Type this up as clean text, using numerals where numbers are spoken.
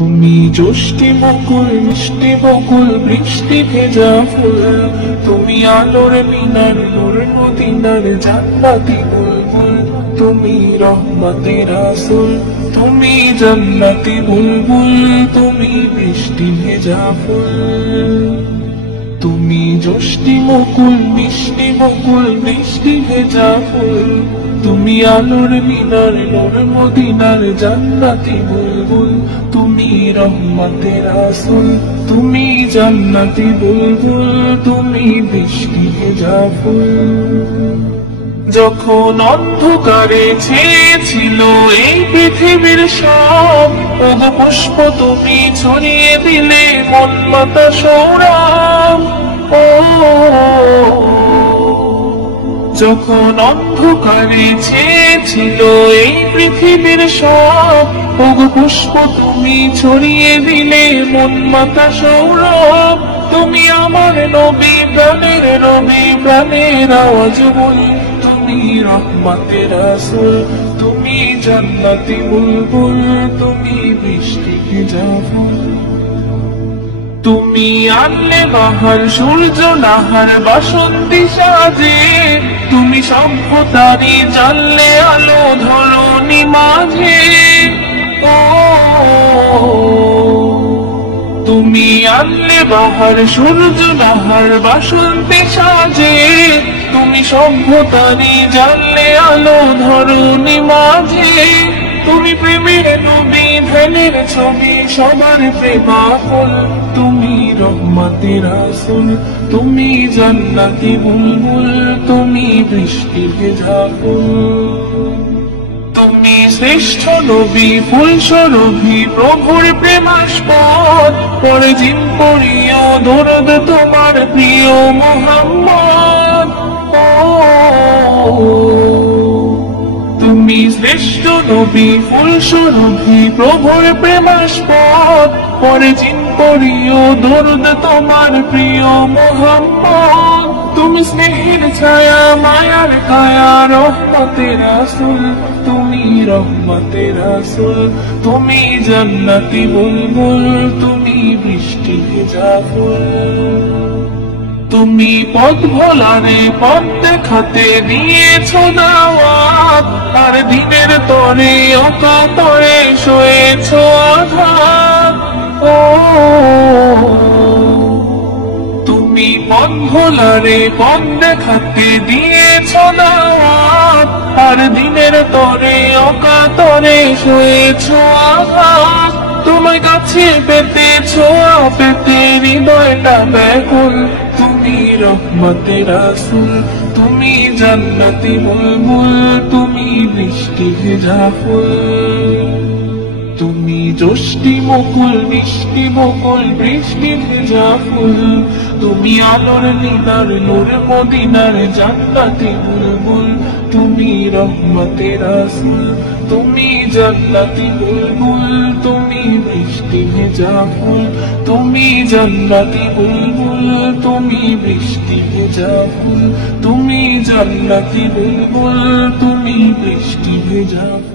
তুমি জ্যোষ্ঠী বকুল মিষ্টি বকুল বৃষ্টি ভেজা ফুল, তুমি আলোর মিনার নূর মদিনার জান্নাতি বুলবুল, তুমি রহমতের রাসূল, তুমি জান্নাতি বুলবুল, তুমি বৃষ্টি ভেজা ফুল। তুমি জ্যোষ্ঠী বকুল মিষ্টি বকুল বৃষ্টি ভেজা ফুল, তুমি আলোর মিনার নূর মদিনার জান্নাতি বুলবুল, তুমি রহমতের রাসূল, তুমি জান্নাতি বুলবুল, তুমি বৃষ্টি ভেজা ফুল। যখন অন্ধকারে ছেয়েছিল এই পৃথিবীর সব, ওগো পুষ্প তুমি ছড়িয়ে দিলে মনমতা সৌরভ। যখন অন্ধকারে ছেয়েছিল এই পৃথিবীর সব, ওগো পুষ্প তুমি ছড়িয়ে দিলে মনমতা সৌরভ। তুমি আমার নবী প্রাণের নবী, প্রাণের আওয়াজ বলি, তুমি রহমতের রাসূল, তুমি জান্নাতি বুলবুল, তুমি বৃষ্টি ভেজা ফুল। তুমি আনলে বাহার সূর্য নাহার বাসন্তী সাজে, তুমি সভ্যতারি জানলে আলো ধরণী মাঝে। তুমি আনলে বাহার সূর্য নাহার বাসন্তী সাজে, তুমি সভ্যতারি জানলে আলো ধরণী মাঝে। তুমি প্রেমের নবী ধ্যানের ছবি সবার প্রেমাকুল, তুমি রহমতের রাসূল, তুমি জান্নাতি বুলবুল, তুমি বৃষ্টি ভেজা ফুল। তুমি শ্রেষ্ঠ নবী ফুল সুরভি প্রভুর প্রেমাস্পদ, পরে জিন পড়িও দরদ তোমার প্রিয় মুহাম্মদ। তুমি শ্রেষ্ঠ নবী ফুল সুরভি প্রভুর প্রেমাস্পদ, পরে জিন পড়িও দরদ তোমার প্রিয় মুহাম্মদ। তুমি স্নেহের ছায়া মায়ার কায়া রহমতের রাসূল, তুমি রহমতের রাসূল, তুমি জান্নাতি বুলবুল, তুমি বৃষ্টি ভেজা ফুল। তুমি পথ ভোলারে পথ দেখাতে দিয়েছ দাওয়াত, আর দিনের তরে অকাতরে সয়েছ আঘাত। তুমি পথ ভোলারে পথ দেখাতে দিয়েছ দাওয়াত, আর দিনের তরে অকাতরে সয়েছ আঘাত। তোমায় কাছে পেতে ছোঁয়া পেতে হৃদয়টা ব্যাকুল, তুমি রহমতের রাসূল, তুমি জান্নাতি বুলবুল, তুমি বৃষ্টি ভেজা ফুল। তুমি জ্যোষ্ঠী বকুল মিষ্টি বকুল বৃষ্টি ভেজা ফুল, তুমি আলোর মিনার নূর মদিনার জান্নাতি বুলবুল, তুমি রহমতের রাসূল, তুমি জান্নাতি বুলবুল, তুমি বৃষ্টি ভেজা ফুল। তুমি জান্নাতি বুলবুল, তুমি বৃষ্টি ভেজা ফুল, তুমি জান্নাতি বুলবুল, তুমি বৃষ্টি ভেজা ফুল।